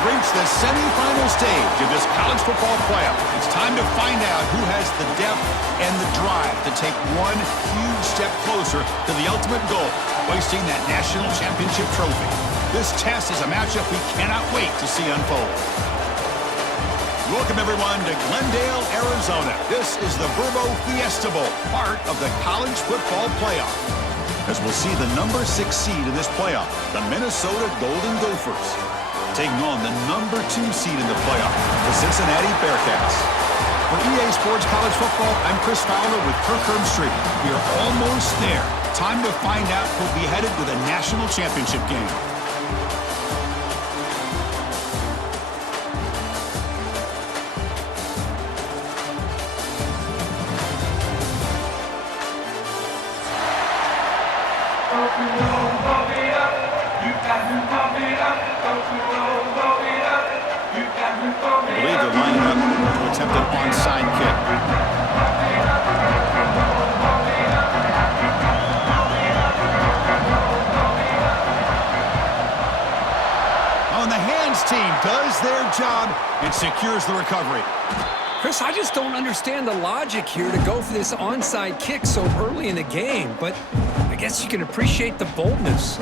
have reached the semifinal stage of this college football playoff. It's time to find out who has the depth and the drive to take one huge step closer to the ultimate goal, hoisting that national championship trophy. This test is a matchup we cannot wait to see unfold. Welcome, everyone, to Glendale, Arizona. This is the Verbo Fiesta Bowl, part of the college football playoff. As we'll see the number 6 seed in this playoff, the Minnesota Golden Gophers, taking on the number 2 seed in the playoff, the Cincinnati Bearcats. For EA Sports College Football, I'm Chris Fowler with Kirk Herbstreit. We are almost there. Time to find out who'll be headed to the national championship game. I believe they're lining up to attempt an onside kick. Oh, and the hands team does their job and secures the recovery. Chris, I just don't understand the logic here to go for this onside kick so early in the game, but I guess you can appreciate the boldness.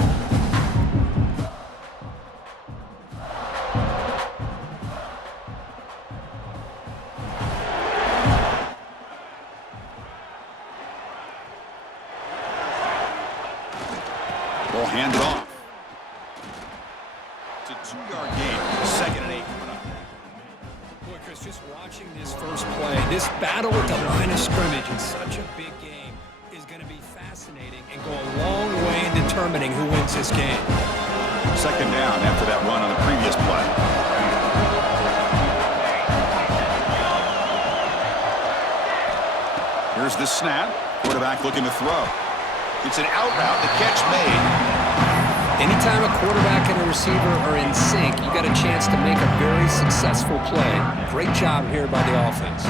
We'll hand it off. It's a 2-yard game. 2nd and 8 coming up. Boy, Chris, just watching this first play, this battle at the line of scrimmage in such a big game is going to be fascinating and go a long way in determining who wins this game. 2nd down after that run on the previous play. Here's the snap. Quarterback looking to throw. It's an out route. The catch made. Anytime a quarterback and a receiver are in sync, you got a chance to make a very successful play. Great job here by the offense.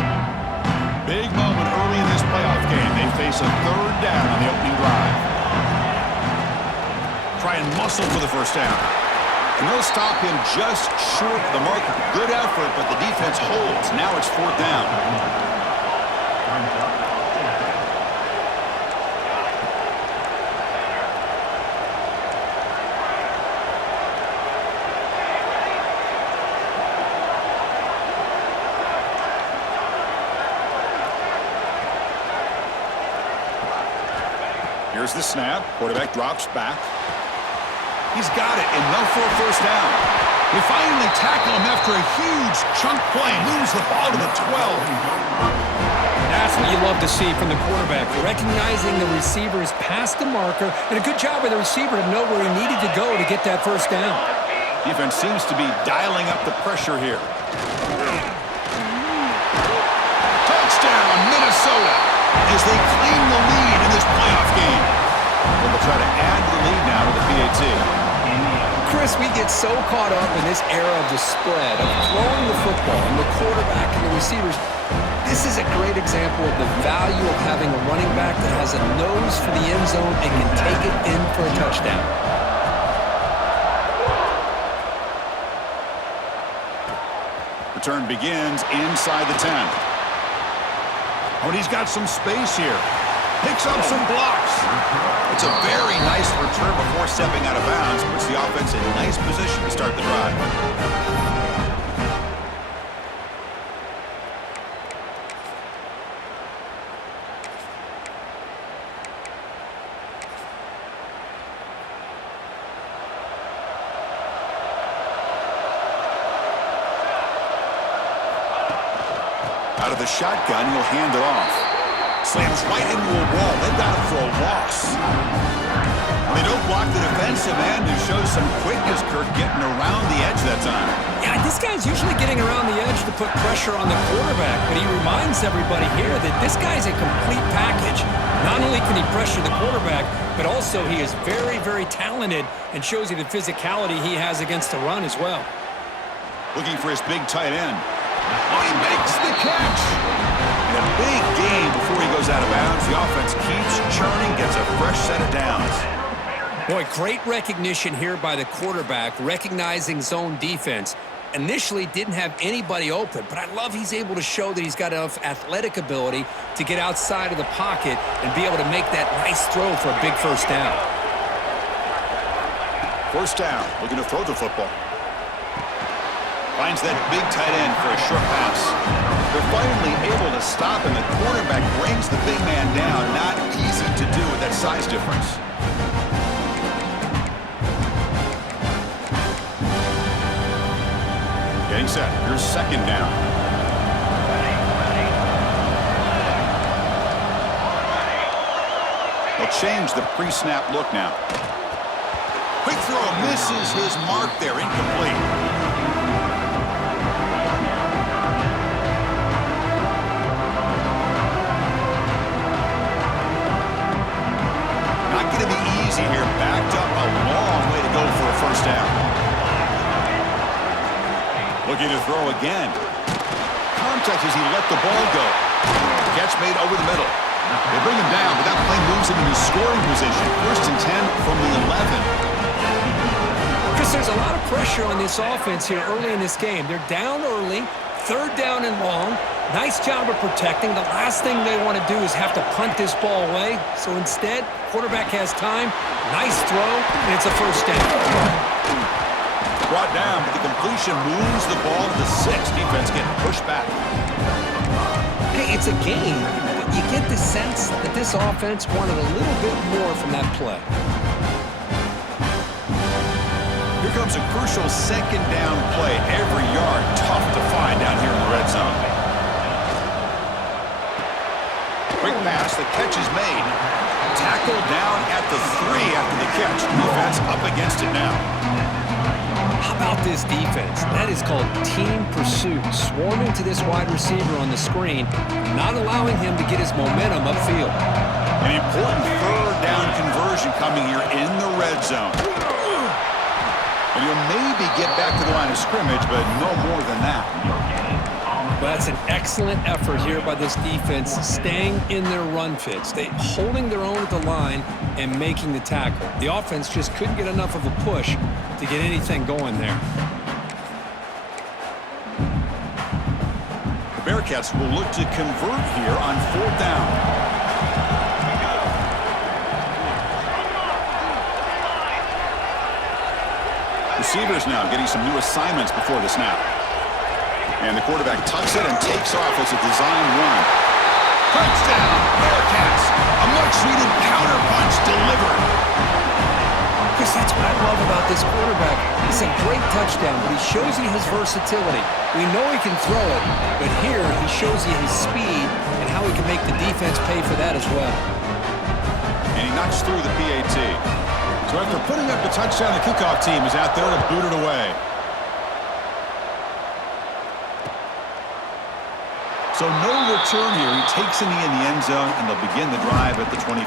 Big moment early in this playoff game. They face a 3rd down on the opening drive. Try and muscle for the first down. And they'll stop him just short of the marker. Good effort, but the defense holds. Now it's 4th down. Here's the snap. Quarterback drops back. He's got it, enough for a first down. They finally tackle him after a huge chunk play. Moves the ball to the 12. That's what you love to see from the quarterback. Recognizing the receiver is past the marker, and a good job by the receiver to know where he needed to go to get that first down. Defense seems to be dialing up the pressure here. Touchdown, Minnesota, as they claim the lead in this playoff game. They'll try to add to the lead now with the PAT. Chris, we get so caught up in this era of the spread, of throwing the football and the quarterback and the receivers. This is a great example of the value of having a running back that has a nose for the end zone and can take it in for a touchdown. Return begins inside the 10. Oh, and he's got some space here. Picks up some blocks. It's a very nice return before stepping out of bounds. Puts the offense in a nice position to start the drive. Out of the shotgun, he'll hand it off. Slams right into a wall. They've got him for a loss. They don't block the defensive end, who shows some quickness, Kirk, getting around the edge that time. Yeah, this guy's usually getting around the edge to put pressure on the quarterback, but he reminds everybody here that this guy's a complete package. Not only can he pressure the quarterback, but also he is very, very talented and shows you the physicality he has against the run as well. Looking for his big tight end. Oh, he makes the catch. In a big game before he goes out of bounds, the offense keeps churning, gets a fresh set of downs. Boy, great recognition here by the quarterback, recognizing zone defense. initially didn't have anybody open, but I love he's able to show that he's got enough athletic ability to get outside of the pocket and be able to make that nice throw for a big first down. First down, looking to throw the football. Finds that big tight end for a short pass. They're finally able to stop, and the quarterback brings the big man down. Not easy to do with that size difference. Getting set. Here's second down. They'll change the pre-snap look now. Quick throw misses his mark there. Incomplete. Here, backed up a long way to go for a first down. Looking to throw again. Contact as he let the ball go. Catch made over the middle. They bring him down, but that play moves him into scoring position. First and 10 from the 11. Chris, there's a lot of pressure on this offense here early in this game. They're down early, third down and long. Nice job of protecting. The last thing they want to do is have to punt this ball away. So instead, quarterback has time. Nice throw, and it's a first down. Brought down, but the completion moves the ball to the 6. Defense getting pushed back. Hey, it's a game, but you get the sense that this offense wanted a little bit more from that play. Here comes a crucial second down play. Every yard tough to find down here in the red zone. Quick pass, the catch is made. Tackled down at the 3 after the catch. Defense up against it now. How about this defense? That is called team pursuit. Swarming to this wide receiver on the screen, not allowing him to get his momentum upfield. An important third down conversion coming here in the red zone. And he'll maybe get back to the line of scrimmage, but no more than that. But that's an excellent effort here by this defense, staying in their run fits. They holding their own at the line and making the tackle. The offense just couldn't get enough of a push to get anything going there. The Bearcats will look to convert here on fourth down. Receivers now getting some new assignments before the snap. And the quarterback tucks it and takes off as a design run. Touchdown, Bearcats! A much-needed counter punch delivered. Chris, that's what I love about this quarterback. It's a great touchdown, but he shows you his versatility. We know he can throw it, but here he shows you his speed and how he can make the defense pay for that as well. And he knocks through the PAT. So after putting up the touchdown, the kickoff team is out there to boot it away. So no return here. He takes in the end zone, and they'll begin the drive at the 25.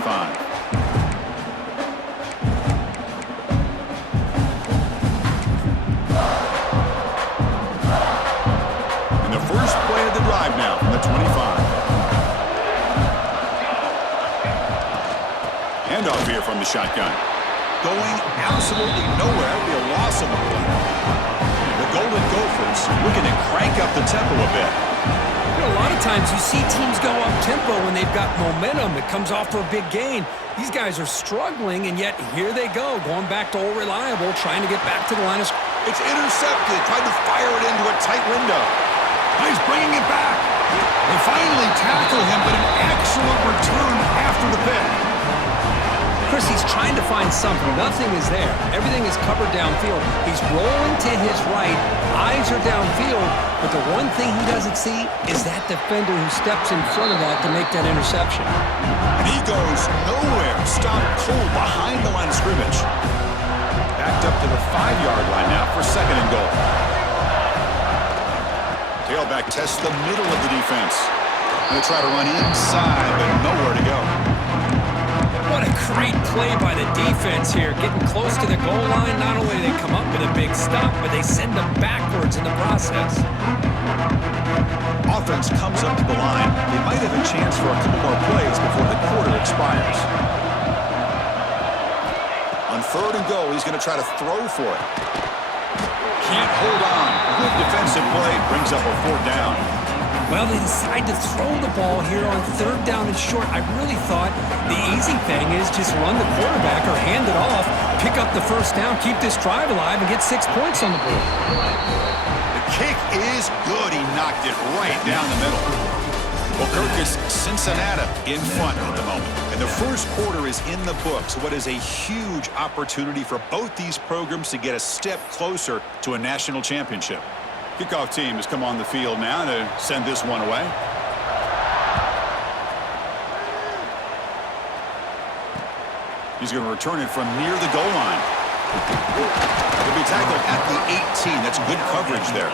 And the first play of the drive now from the 25. Handoff here from the shotgun. Going absolutely nowhere. It'll be a loss of the play. The Golden Gophers looking to crank up the tempo a bit. You know, a lot of times you see teams go up-tempo when they've got momentum. It comes off for a big gain. These guys are struggling, and yet here they go, going back to old reliable, trying to get back to the line of scrimmage. It's intercepted. Tried to fire it into a tight window. He's bringing it back. They finally tackle him, but an excellent return after the pick. Chris, he's trying to find something. Nothing is there. Everything is covered downfield. He's rolling to his right. Eyes are downfield. But the one thing he doesn't see is that defender who steps in front of that to make that interception. And he goes nowhere. Stopped cold behind the line of scrimmage. Backed up to the 5-yard line now for second and goal. Tailback tests the middle of the defense. Going to try to run inside, but nowhere to go. What a great play by the defense here. Getting close to the goal line, not only do they come up with a big stop, but they send them backwards in the process. Offense comes up to the line. They might have a chance for a couple more plays before the quarter expires. On third and goal, he's going to try to throw for it. Can't hold on. Good Explosive play brings up a 4th down. Well, they decide to throw the ball here on 3rd down and short. I really thought the easy thing is just run the quarterback or hand it off, pick up the 1st down, keep this drive alive, and get 6 points on the board. The kick is good. He knocked it right down the middle. Well, Kirk, is Cincinnati in front at the moment. And the first quarter is in the books. What is a huge opportunity for both these programs to get a step closer to a national championship. Kickoff team has come on the field now to send this one away. He's going to return it from near the goal line. He'll be tackled at the 18. That's good coverage there.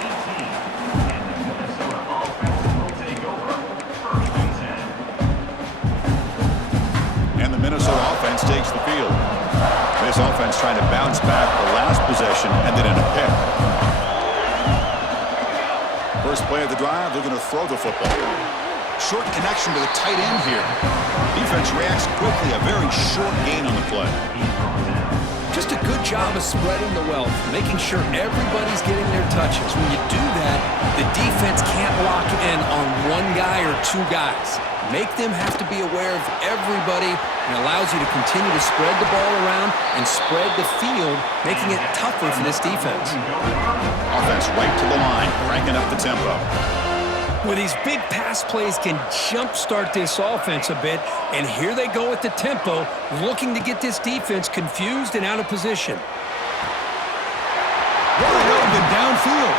And the Minnesota offense takes the field. This offense trying to bounce back the last possession, ended in a pick. First play of the drive, they're going to throw the football. Short connection to the tight end here. Defense reacts quickly, a very short gain on the play. Just a good job of spreading the wealth, making sure everybody's getting their touches. When you do that, the defense can't lock in on one guy or 2 guys. Make them have to be aware of everybody, and allows you to continue to spread the ball around and spread the field, making it tougher for this defense. Offense right to the line, cranking up the tempo. Well, these big pass plays can jumpstart this offense a bit, and here they go at the tempo, looking to get this defense confused and out of position. Wide open downfield.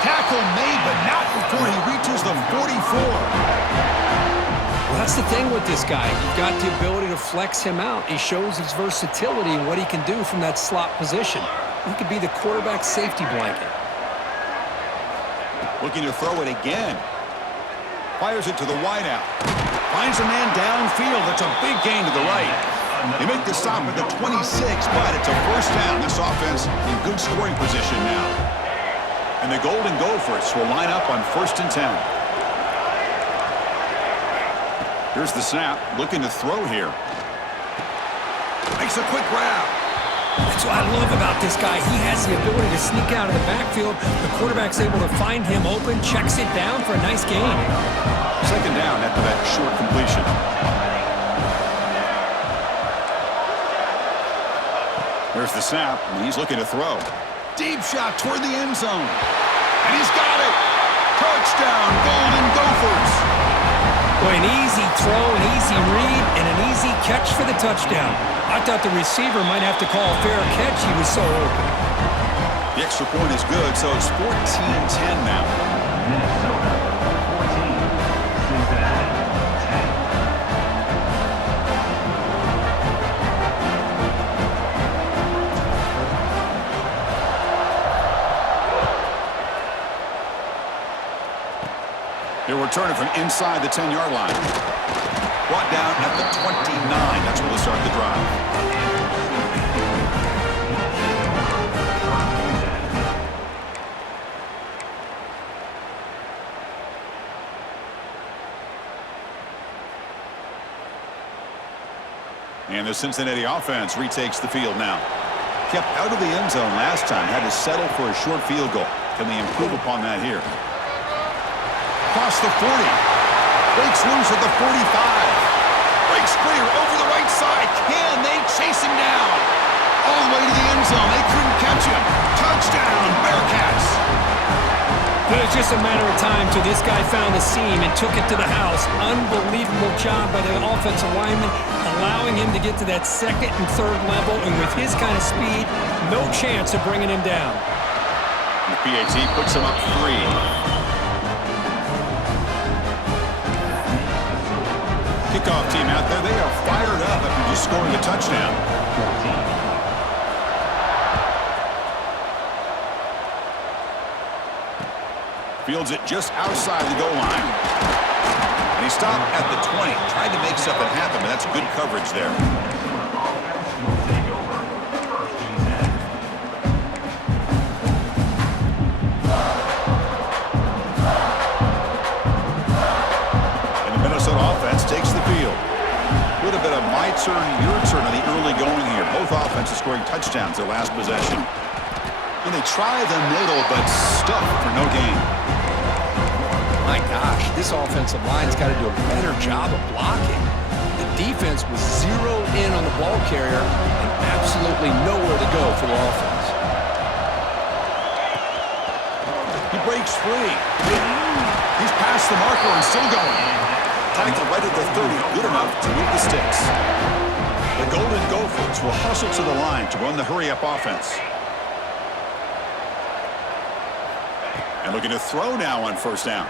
Tackle made, but not before he reaches the 44. Well, that's the thing with this guy. You've got the ability to flex him out. He shows his versatility and what he can do from that slot position. He could be the quarterback safety blanket. Looking to throw it again. Fires it to the wideout. Finds a man downfield. That's a big gain to the right. They make the stop at the 26, but it's a 1st down. This offense in good scoring position now. And the Golden Gophers will line up on 1st and 10. Here's the snap, looking to throw here. Makes a quick grab. That's what I love about this guy. He has the ability to sneak out of the backfield. The quarterback's able to find him open, checks it down for a nice gain. 2nd down after that short completion. There's the snap, and he's looking to throw. Deep shot toward the end zone. And he's got it. Touchdown, Golden Gophers. Boy, an easy throw, an easy read, and an easy catch for the touchdown. I thought the receiver might have to call a fair catch. He was so open. The extra point is good, so it's 14-10 now. Minnesota 14, Cincinnati 10. He'll return it from inside the 10-yard line. Brought down at the 29. That's where they'll start the drive. And the Cincinnati offense retakes the field now. Kept out of the end zone last time. Had to settle for a short field goal. Can they improve upon that here? Across the 40. Breaks loose at the 45. Breaks clear over the right side. Can they chase him down? All the way to the end zone. They couldn't catch him. Touchdown, Bearcats. It was just a matter of time till this guy found the seam and took it to the house. Unbelievable job by the offensive lineman, allowing him to get to that 2nd and 3rd level, and with his kind of speed, no chance of bringing him down. The PAT puts him up 3. Kickoff team out there, they are fired up after just scoring a touchdown. Fields it just outside the goal line. And he stopped at the 20, tried to make something happen, but that's good coverage there. And the Minnesota offense takes the field. A little bit of my turn, your turn on the early going here. Both offenses scoring touchdowns their last possession. And they try the middle, but stuff for no gain. My gosh, this offensive line's got to do a better job of blocking. The defense was zeroed in on the ball carrier and absolutely nowhere to go for the offense. He breaks free. He's past the marker and still going. Tackle right at the 30, good enough to move the sticks. The Golden Gophers will hustle to the line to run the hurry-up offense. And looking to throw now on first down.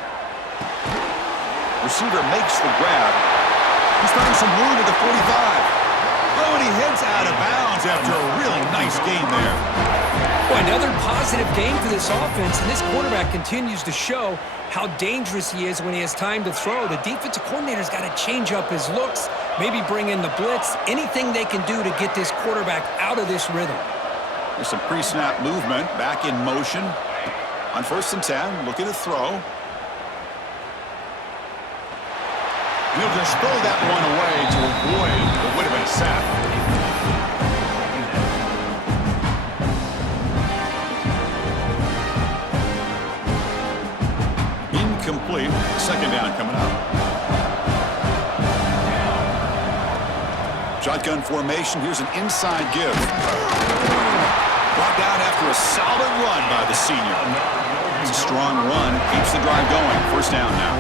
Receiver makes the grab. He's found some room at the 45. Oh, and he heads out of bounds after a really nice game there. Boy, another positive game for this offense, and this quarterback continues to show how dangerous he is when he has time to throw. The defensive coordinator's got to change up his looks, maybe bring in the blitz, anything they can do to get this quarterback out of this rhythm. There's some pre-snap movement, back in motion. On first and 10, looking to throw. He'll just throw that one away to avoid what would have been a sack. Incomplete. Second down coming up. Shotgun formation. Here's an inside give. Brought down after a solid run by the senior. It's a strong run. Keeps the drive going. First down now.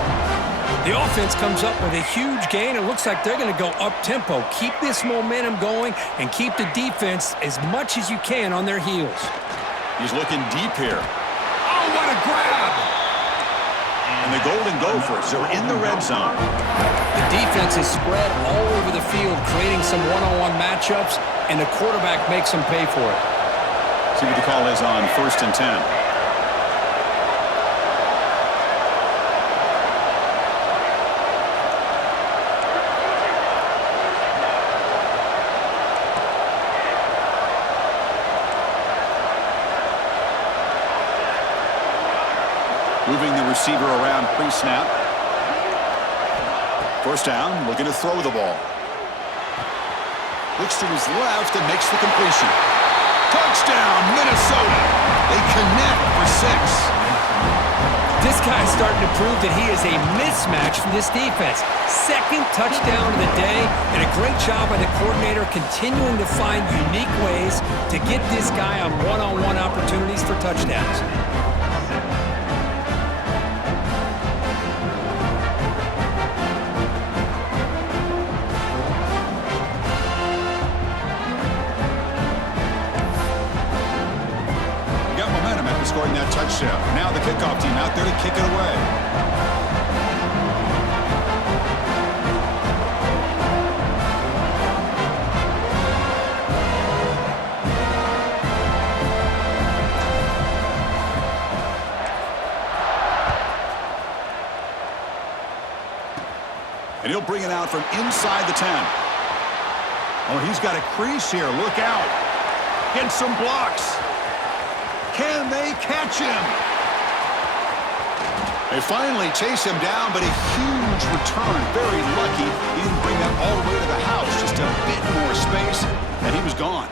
The offense comes up with a huge gain. It looks like they're going to go up-tempo. Keep this momentum going and keep the defense as much as you can on their heels. He's looking deep here. Oh, what a grab! And the Golden Gophers are in the red zone. The defense is spread all over the field, creating some one-on-one matchups, and the quarterback makes them pay for it. See what the call is on first and 10. Moving the receiver around pre-snap. First down, looking to throw the ball. Looks to his left and makes the completion. Touchdown, Minnesota. They connect for 6. This guy's starting to prove that he is a mismatch for this defense. Second touchdown of the day, and a great job by the coordinator continuing to find unique ways to get this guy on one-on-one opportunities for touchdowns. Scoring that touchdown. Now the kickoff team out there to kick it away. And he'll bring it out from inside the 10. Oh, he's got a crease here. Look out. Get some blocks. Can they catch him? They finally chase him down, but a huge return. Very lucky he didn't bring that all the way to the house. Just a bit more space, and he was gone.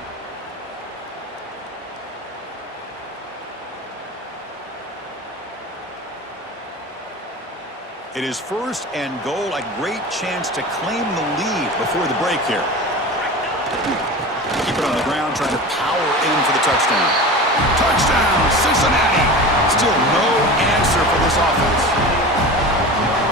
It is first and goal, a great chance to claim the lead before the break here. Keep it on the ground, trying to power in for the touchdown. Touchdown, Cincinnati. Still no answer for this offense.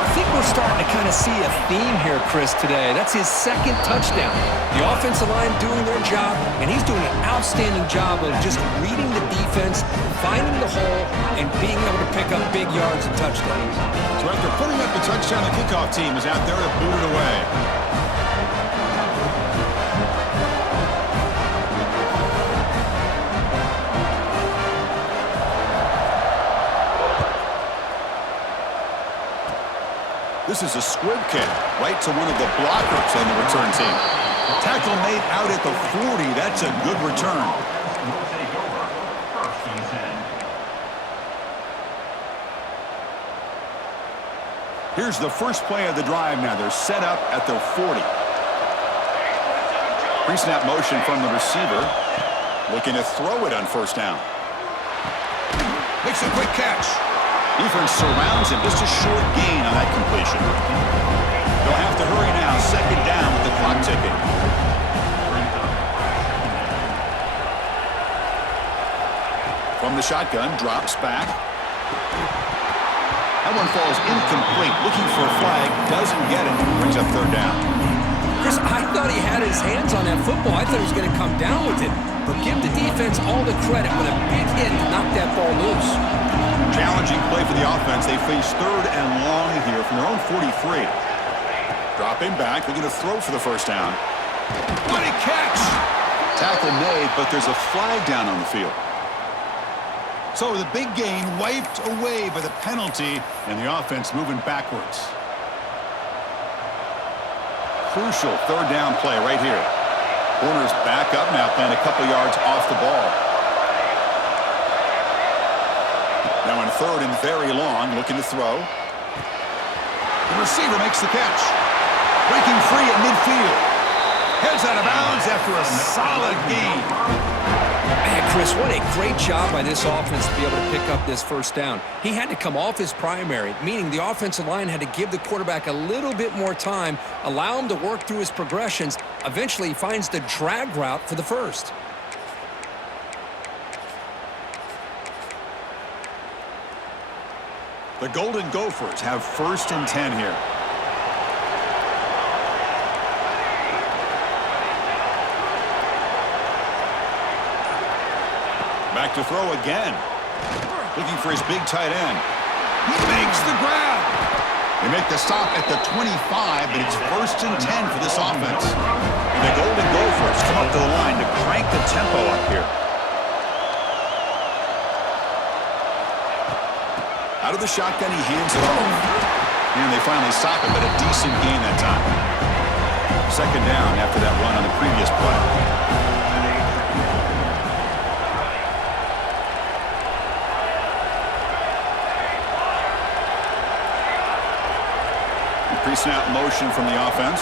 I think we're starting to kind of see a theme here, Chris, today. That's his second touchdown. The offensive line doing their job, and he's doing an outstanding job of just reading the defense, finding the hole, and being able to pick up big yards and touchdowns. So after putting up the touchdown, the kickoff team is out there to boot it away. This is a squib kick right to one of the blockers on the return team. Tackle made out at the 40. That's a good return. Here's the first play of the drive now. They're set up at their 40. Pre-snap motion from the receiver. Looking to throw it on first down. makes a quick catch. Defense surrounds him. Just a short gain on that completion. They'll have to hurry now. Second down with the clock ticking. From the shotgun, drops back. That one falls incomplete. Looking for a flag, doesn't get it. Brings up third down. Chris, I thought he had his hands on that football. I thought he was going to come down with it. But give the defense all the credit with a big hit to knock that ball loose. Challenging play for the offense. They face third and long here from their own 43. Dropping back, looking to throw for the first down. What a catch! Tackle made, but there's a flag down on the field. So the big gain wiped away by the penalty, and the offense moving backwards. Crucial third down play right here. Corners back up now, playing a couple yards off the ball. Now in third and very long, looking to throw. The receiver makes the catch. Breaking free at midfield. Heads out of bounds after a solid gain. Man, Chris, what a great job by this offense to be able to pick up this first down. He had to come off his primary, meaning the offensive line had to give the quarterback a little bit more time, allow him to work through his progressions. Eventually, he finds the drag route for the first. The Golden Gophers have first and 10 here. Back to throw again. Looking for his big tight end. He makes the grab. They make the stop at the 25, but it's first and 10 for this offense. And the Golden Gophers come up to the line to crank the tempo up here. Out of the shotgun, he hands it off. And they finally stop him, but a decent gain that time. Second down after that run on the previous play. Pre-snap motion from the offense.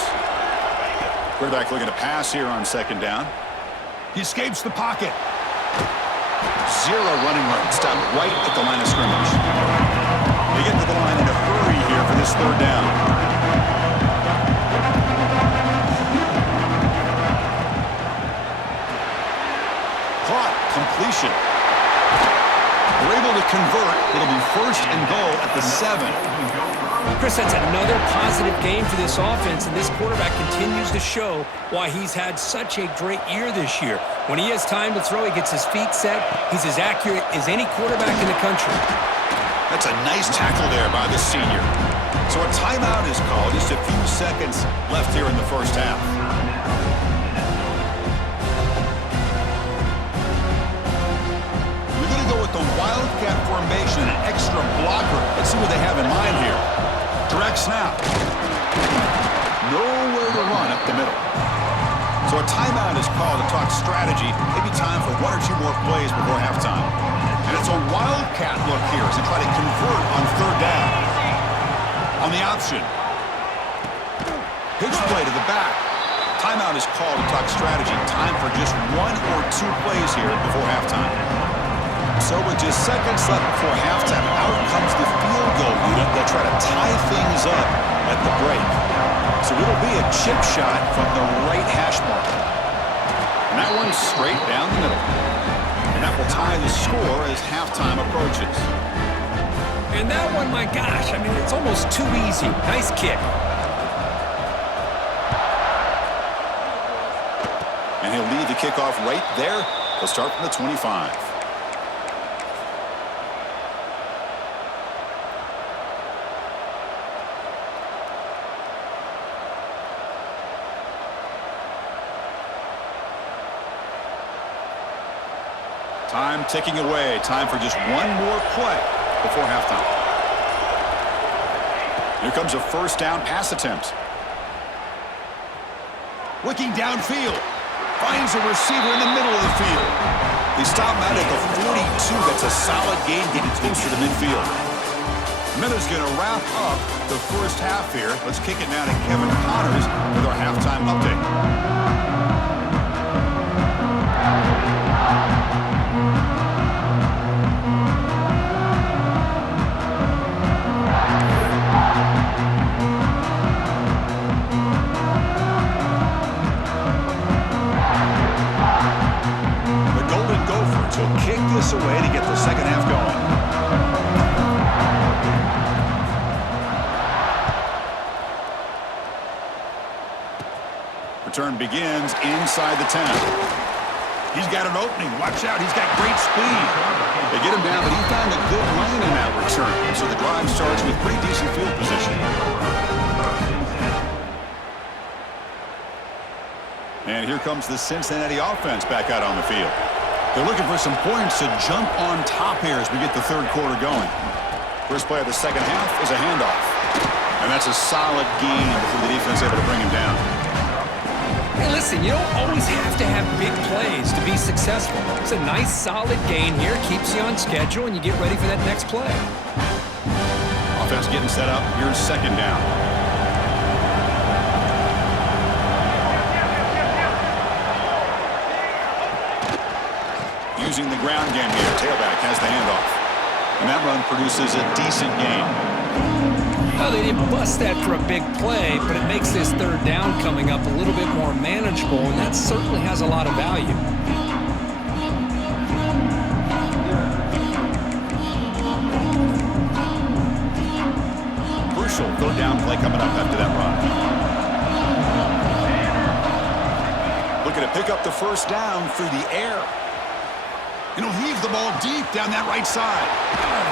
Quarterback looking to pass here on second down. He escapes the pocket. Zero running room. Stopped right at the line of scrimmage. They get to the line in a hurry here for this third down. Caught. Completion. They're able to convert. It'll be first and goal at the 7. Chris, that's another positive game for this offense, and this quarterback continues to show why he's had such a great year this year. When he has time to throw, he gets his feet set. He's as accurate as any quarterback in the country. That's a nice tackle there by the senior. So a timeout is called. Just a few seconds left here in the first half. We're going to go with the Wildcat formation and an extra blocker. Let's see what they have in mind here. Direct snap. Nowhere to run up the middle. So a timeout is called to talk strategy. Maybe time for one or two more plays before halftime. And it's a Wildcat look here as they try to convert on third down. On the option. Pitch play to the back. Timeout is called to talk strategy. Time for just one or two plays here before halftime. So with just seconds left before halftime, out comes the field goal unit. They'll try to tie things up at the break. So it'll be a chip shot from the right hash mark. And that one's straight down the middle. And that will tie the score as halftime approaches. And that one, my gosh, I mean, it's almost too easy. Nice kick. And he'll lead the kickoff right there. He'll start from the 25. Time ticking away. Time for just one more play before halftime. Here comes a first down pass attempt. Looking downfield. Finds a receiver in the middle of the field. They stop him out at the 42. That's a solid gain getting close to the midfield. Miller's going to wrap up the first half here. Let's kick it now to Kevin Connors with our halftime update. second half going. Return begins inside the 10. He's got an opening. Watch out. He's got great speed. They get him down, but he found a good lane in that return. So the drive starts with pretty decent field position. And here comes the Cincinnati offense back out on the field. They're looking for some points to jump on top here as we get the third quarter going. First play of the second half is a handoff. And that's a solid gain before the defense able to bring him down. Hey, listen, you don't always have to have big plays to be successful. It's a nice, solid gain here. Keeps you on schedule, and you get ready for that next play. Offense getting set up. Here's second down. Using the ground game here. Tailback has the handoff. And that run produces a decent gain. Well, they didn't bust that for a big play, but it makes this third down coming up a little bit more manageable, and that certainly has a lot of value. Crucial third down play coming up after that run. Looking to pick up the first down through the air. And he'll heave the ball deep down that right side.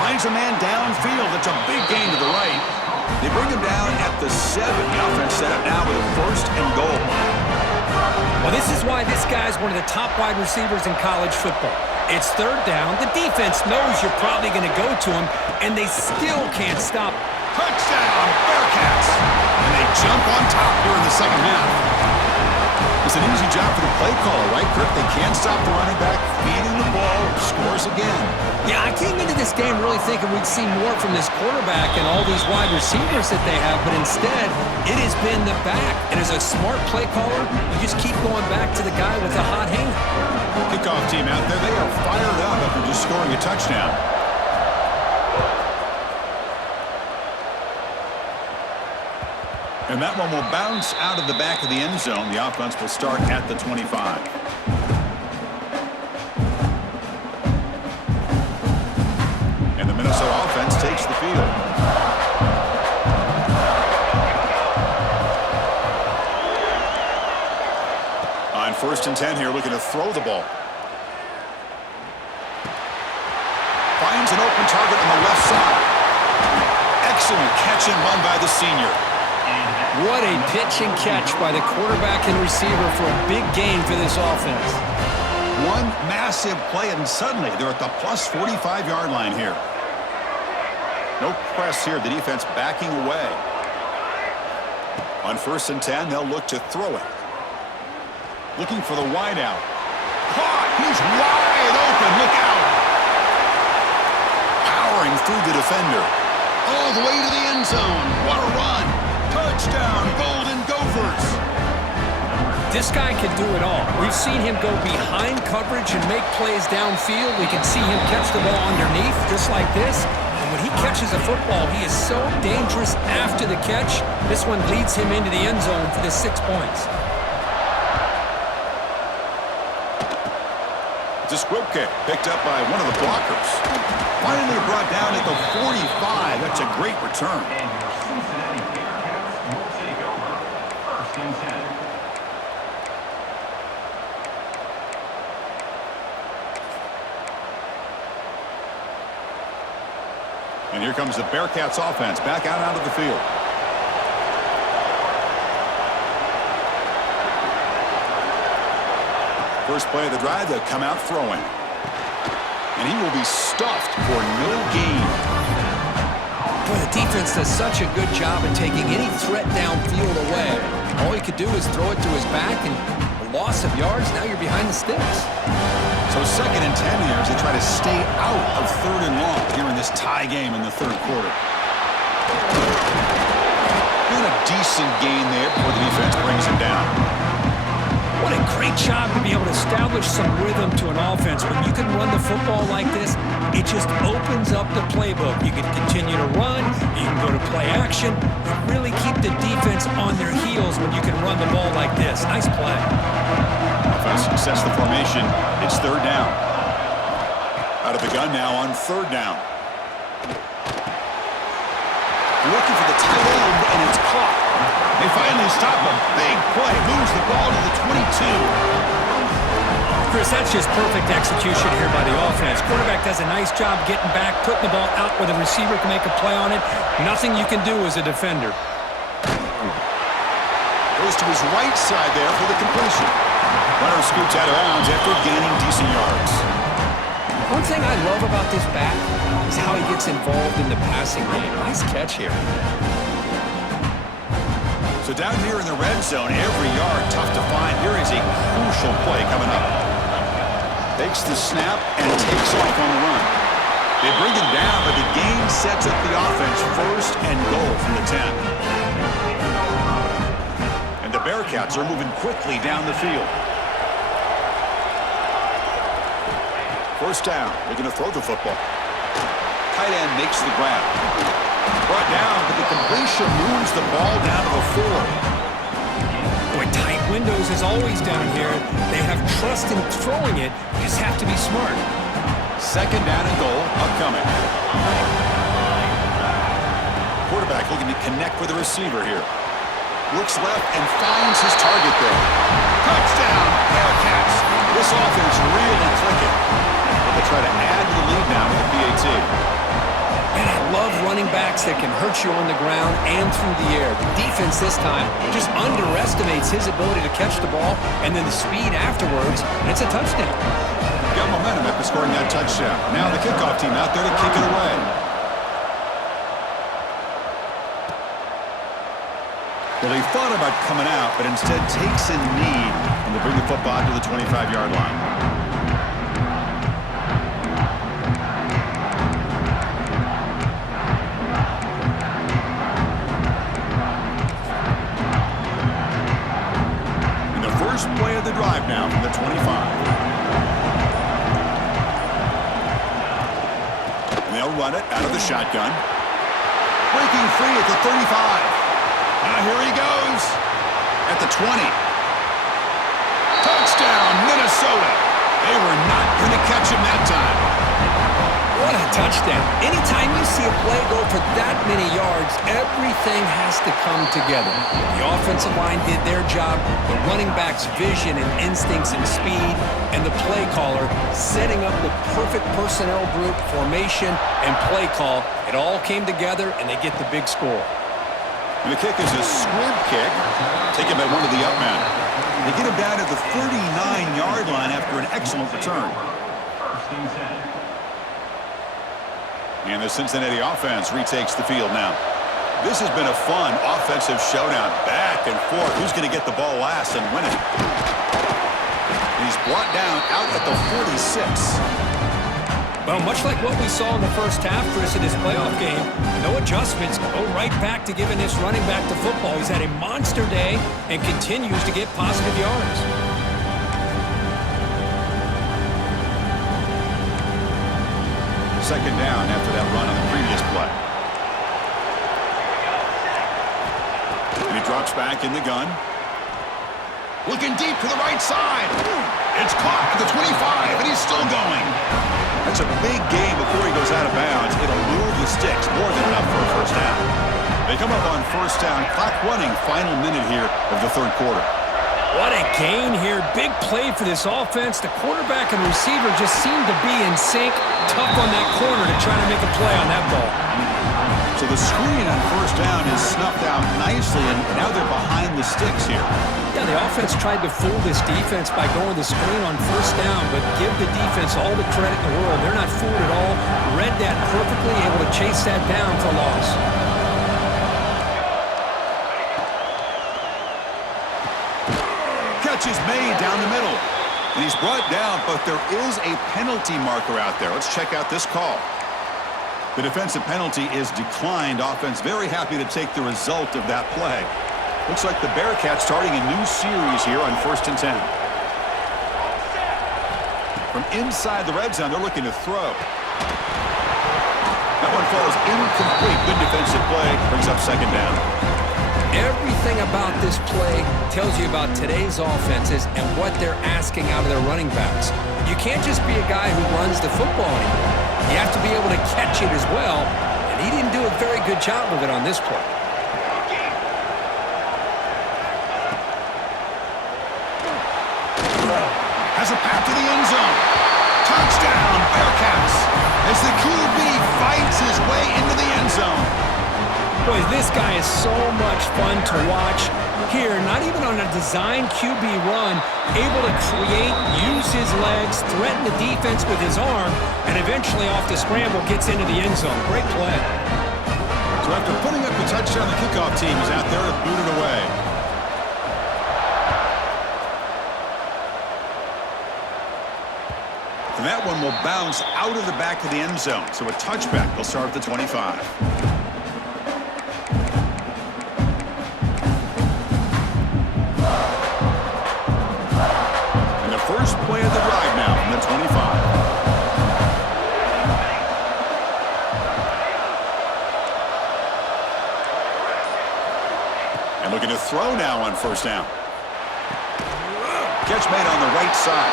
Finds a man downfield. That's a big gain to the right. They bring him down at the 7. The offense set up now with a first and goal. Well, this is why this guy's one of the top wide receivers in college football. It's third down. The defense knows you're probably going to go to him, and they still can't stop. Touchdown, Bearcats! And they jump on top here in the second half. It's an easy job for the play caller, right, Kirk? They can't stop the running back, feeding the ball, scores again. Yeah, I came into this game really thinking we'd see more from this quarterback and all these wide receivers that they have, but instead, it has been the back. And as a smart play caller, you just keep going back to the guy with the hot hand. Kickoff team out there, they are fired up after just scoring a touchdown. And that one will bounce out of the back of the end zone. The offense will start at the 25. And the Minnesota offense takes the field. On first and 10 here, looking to throw the ball. Finds an open target on the left side. Excellent catch and run by the senior. What a pitch and catch by the quarterback and receiver for a big gain for this offense. One massive play, and suddenly they're at the plus 45-yard line here. No press here. The defense backing away. On first and 10, they'll look to throw it. Looking for the wide out. Caught! He's wide open. Look out! Powering through the defender. All the way to the end zone. What a run! Touchdown, Golden Gophers! This guy can do it all. We've seen him go behind coverage and make plays downfield. We can see him catch the ball underneath, just like this. And when he catches a football, he is so dangerous after the catch. This one leads him into the end zone for the 6 points. It's a squib kick picked up by one of the blockers. Finally brought down at the 45. That's a great return. And here comes the Bearcats offense back out onto the field. First play of the drive, they'll come out throwing. And he will be stuffed for no gain. Boy, the defense does such a good job at taking any threat downfield away. All he could do is throw it to his back, and a loss of yards, now you're behind the sticks. So second and 10 here as they try to stay out of third and long here in this tie game in the third quarter. And a decent gain there before the defense brings him down. What a great job to be able to establish some rhythm to an offense. When you can run the football like this, it just opens up the playbook. You can continue to run, you can go to play action, you really keep the defense on their heels when you can run the ball like this. Nice play. Offense success the formation. It's third down. Out Out of the gun now on third down. Looking for the tight end, and it's caught. They finally stop him. Big play. Moves the ball to the 22. Chris, that's just perfect execution here by the offense. Quarterback does a nice job getting back, putting the ball out where the receiver can make a play on it. Nothing you can do as a defender. Goes to his right side there for the completion. Runner scoots out of bounds after gaining decent yards. One thing I love about this back is how he gets involved in the passing game. Nice catch here. So down here in the red zone, every yard tough to find. Here is a crucial play coming up. Takes the snap and takes off on the run. They bring him down, but the gain sets up the offense first and goal from the 10. And the Bearcats are moving quickly down the field. First down, they're going to throw the football. Tight end makes the grab. Brought down, but the completion moves the ball down to the 4. Boy, tight windows is always down here. They have trust in throwing it. You just have to be smart. Second down and goal upcoming. Quarterback looking to connect with the receiver here. Looks left and finds his target there. Touchdown, Bearcats. This offense really clicking. They'll try to add to the lead now with the PAT. And I love running backs that can hurt you on the ground and through the air. The defense this time just underestimates his ability to catch the ball, and then the speed afterwards, and it's a touchdown. Got momentum after scoring that touchdown. Now the kickoff team out there to kick it away. Well, he thought about coming out, but instead takes a knee and they bring the football to the 25-yard line. First play of the drive now from the 25. And they'll run it out of the shotgun. Breaking free at the 35. Now here he goes at the 20. Touchdown, Minnesota. They were not going to catch him that time. What a touchdown. Anytime you see a play go for that many yards, everything has to come together. The offensive line did their job, the running back's vision and instincts and speed, and the play caller setting up the perfect personnel group, formation, and play call. It all came together, and they get the big score. And the kick is a squib kick, taken by one of the up men. They get him down at the 39-yard line after an excellent return. And the Cincinnati offense retakes the field now. This has been a fun offensive showdown. Back and forth. Who's going to get the ball last and win it? And he's brought down out at the 46. Well, much like what we saw in the first half, Chris, in this playoff game, no adjustments. Go right back to giving this running back the football. He's had a monster day and continues to get positive yards. Second down after that run on the previous play. And he drops back in the gun. Looking deep to the right side. It's caught at the 25, and he's still going. That's a big game before he goes out of bounds. It'll move the sticks, more than enough for a first down. They come up on first down, clock running, final minute here of the third quarter. What a gain here. Big play for this offense. The quarterback and receiver just seem to be in sync. Tough on that corner to try to make a play on that ball. So the screen on first down is snuffed out nicely, and now they're behind the sticks here. Yeah, the offense tried to fool this defense by going the screen on first down, but give the defense all the credit in the world. They're not fooled at all. Read that perfectly, able to chase that down for loss. Catch is made down the middle. And he's brought down, but there is a penalty marker out there. Let's check out this call. The defensive penalty is declined. Offense very happy to take the result of that play. Looks like the Bearcats starting a new series here on 1st and 10. From inside the red zone, they're looking to throw. That one falls incomplete. Good defensive play. Brings up second down. Everything about this play tells you about today's offenses and what they're asking out of their running backs. You can't just be a guy who runs the football anymore. You have to be able to catch it as well, and he didn't do a very good job of it on this play. Has a path to the end zone. Touchdown, Bearcats, as the QB fights his way into the end zone. Boy, this guy is so much fun to watch. Here, not even on a design QB run, able to create, use his legs, threaten the defense with his arm, and eventually off the scramble gets into the end zone. Great play. So after putting up the touchdown, the kickoff team is out there to boot it away. And that one will bounce out of the back of the end zone. So a touchback will start at the 25. And the first play of the drive now from the 25. And looking to throw now on first down. Catch made on the right side.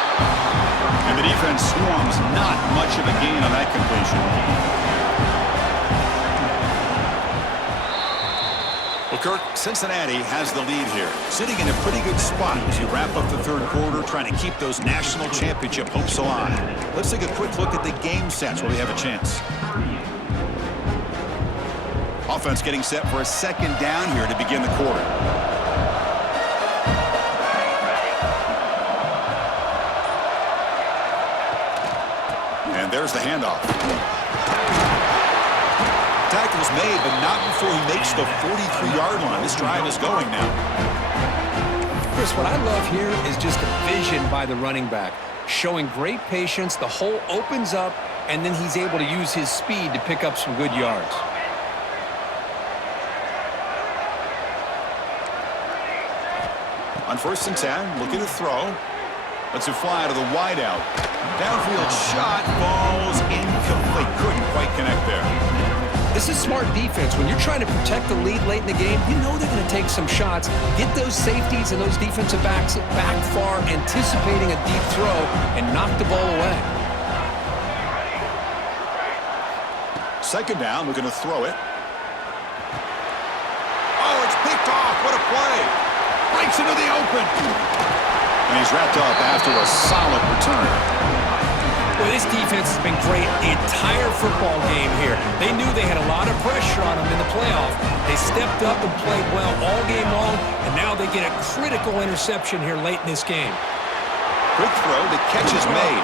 And the defense swarms, not much of a gain on that completion. Well, Kirk, Cincinnati has the lead here, sitting in a pretty good spot as you wrap up the third quarter, trying to keep those national championship hopes alive. Let's take a quick look at the game sets where we have a chance. Offense getting set for a second down here to begin the quarter. There's the handoff. Tackle's made, but not before he makes the 43-yard line. This drive is going now. Chris, what I love here is just the vision by the running back, showing great patience. The hole opens up, and then he's able to use his speed to pick up some good yards. On 1st and 10, looking to throw. Lets it fly to the wideout. Downfield shot falls incomplete. Couldn't quite connect there. This is smart defense. When you're trying to protect the lead late in the game, you know they're going to take some shots, get those safeties and those defensive backs back far, anticipating a deep throw, and knock the ball away. Second down, looking to throw it. Oh, it's picked off. What a play. Breaks into the open. And he's wrapped up after a solid return. Well, this defense has been great the entire football game here. They knew they had a lot of pressure on them in the playoff. They stepped up and played well all game long, and now they get a critical interception here late in this game. Quick throw, the catch is made.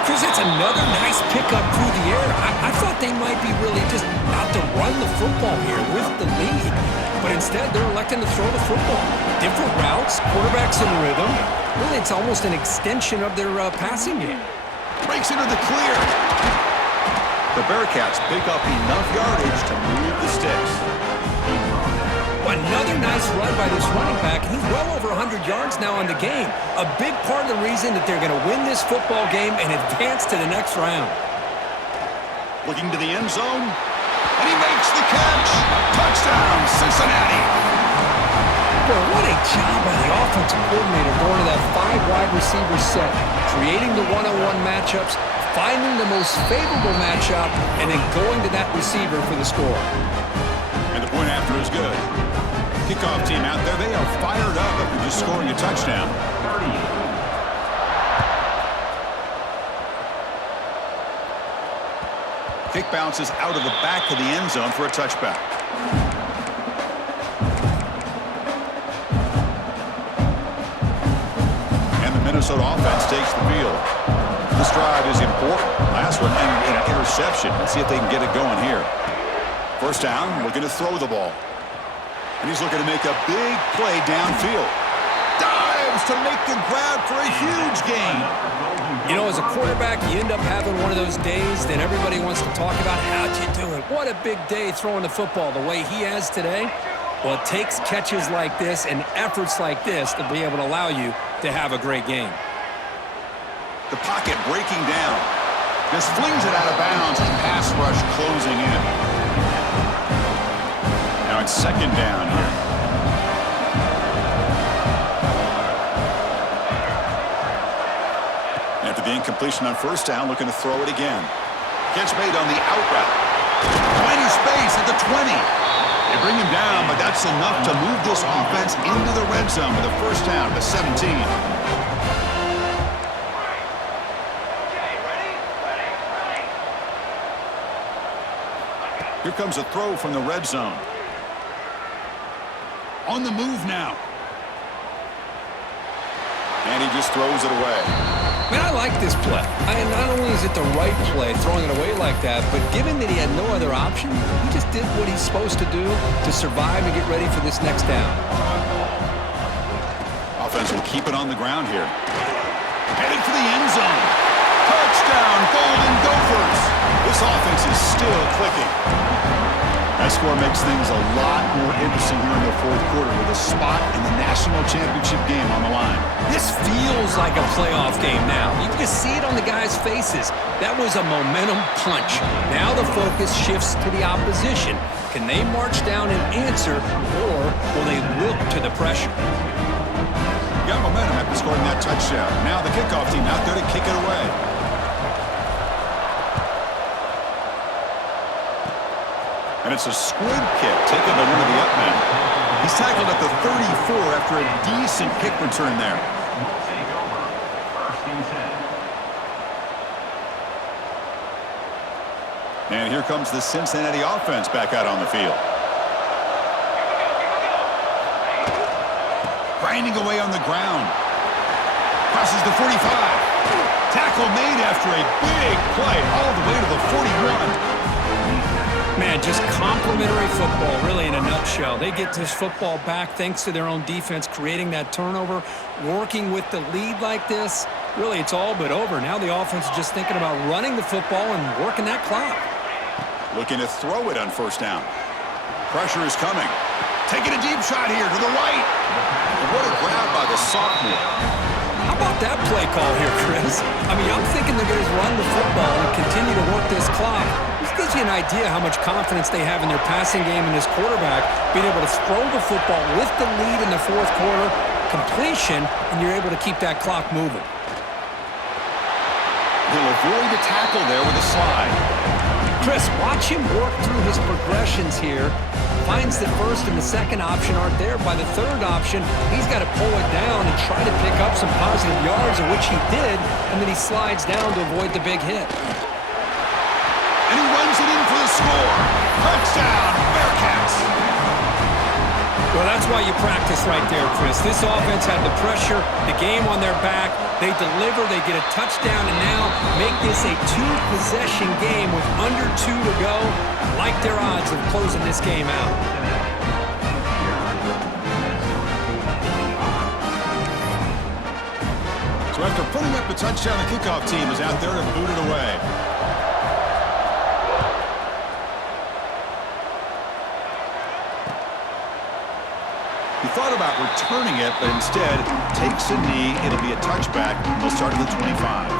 Because it's another nice pickup through the air. I thought they might be really just out to run the football here with the lead. But instead, they're electing to throw the football. Different routes, quarterbacks in rhythm. Really, it's almost an extension of their passing game. Breaks into the clear. The Bearcats pick up enough yardage to move the sticks. Another nice run by this running back. He's well over 100 yards now in the game. A big part of the reason that they're going to win this football game and advance to the next round. Looking to the end zone. And he makes the catch. Touchdown, Cincinnati. Boy, what a job by the offensive coordinator going to that 5 wide receiver set, creating the one-on-one matchups, finding the most favorable matchup, and then going to that receiver for the score. And the point after is good. Kickoff team out there, they are fired up after just scoring a touchdown. Kick bounces out of the back of the end zone for a touchback. And the Minnesota offense takes the field. This drive is important. Last one ended in an interception. Let's see if they can get it going here. First down, looking to throw the ball. And he's looking to make a big play downfield. Dives to make the grab for a huge gain. You know, as a quarterback, you end up having one of those days that everybody wants to talk about. How'd you do it? What a big day throwing the football the way he has today. Well, it takes catches like this and efforts like this to be able to allow you to have a great game. The pocket breaking down. Just flings it out of bounds as pass rush closing in. Now it's second down here. Incompletion on first down, looking to throw it again. Catch made on the out route. Plenty space at the 20. They bring him down, but that's enough to move this offense into the red zone with a first down at the 17. Here comes a throw from the red zone. On the move now. And he just throws it away. Man, I like this play. Not only is it the right play, throwing it away like that, but given that he had no other option, he just did what he's supposed to do to survive and get ready for this next down. Offense will keep it on the ground here. Headed for the end zone. Touchdown, Golden Gophers. This offense is still clicking. That score makes things a lot more interesting here in the fourth quarter with a spot in the national championship game on the line. This feels like a playoff game now. You can just see it on the guys' faces. That was a momentum punch. Now the focus shifts to the opposition. Can they march down and answer, or will they look to the pressure? Got momentum after scoring that touchdown. Now the kickoff team out there to kick it away. And it's a squib kick taken by one of the up men. He's tackled at the 34 after a decent kick return there. And here comes the Cincinnati offense back out on the field. Grinding away on the ground. Crosses the 45. Tackle made after a big play all the way to the 41. Man, just complimentary football, really, in a nutshell. They get this football back thanks to their own defense, creating that turnover, working with the lead like this. Really, it's all but over. Now the offense is just thinking about running the football and working that clock. Looking to throw it on first down. Pressure is coming. Taking a deep shot here to the right. And what a grab by the sophomore. How about that play call here, Chris? I mean, I'm thinking they're going to run the football and continue to work this clock. This gives you an idea how much confidence they have in their passing game and this quarterback being able to throw the football with the lead in the fourth quarter, completion, and you're able to keep that clock moving. He'll avoid the tackle there with a slide. Chris, watch him work through his progressions here. Finds the first and the second option aren't there. By the third option, he's got to pull it down and try to pick up some positive yards, of which he did, and then he slides down to avoid the big hit. And he runs it in for the score. Touchdown, Bearcats. Well, that's why you practice right there, Chris. This offense had the pressure, the game on their back. They deliver, they get a touchdown, and now make this a two-possession game with under 2 to go. Like their odds of closing this game out. So after putting up the touchdown, the kickoff team is out there to boot it away. He thought about returning it, but instead takes a knee. It'll be a touchback. He'll start at the 25.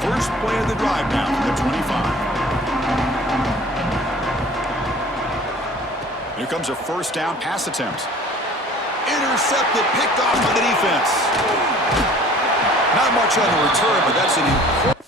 First play of the drive now from the 25. Here comes a first down pass attempt. Intercepted, picked off by the defense. Not much on the return, but that's an important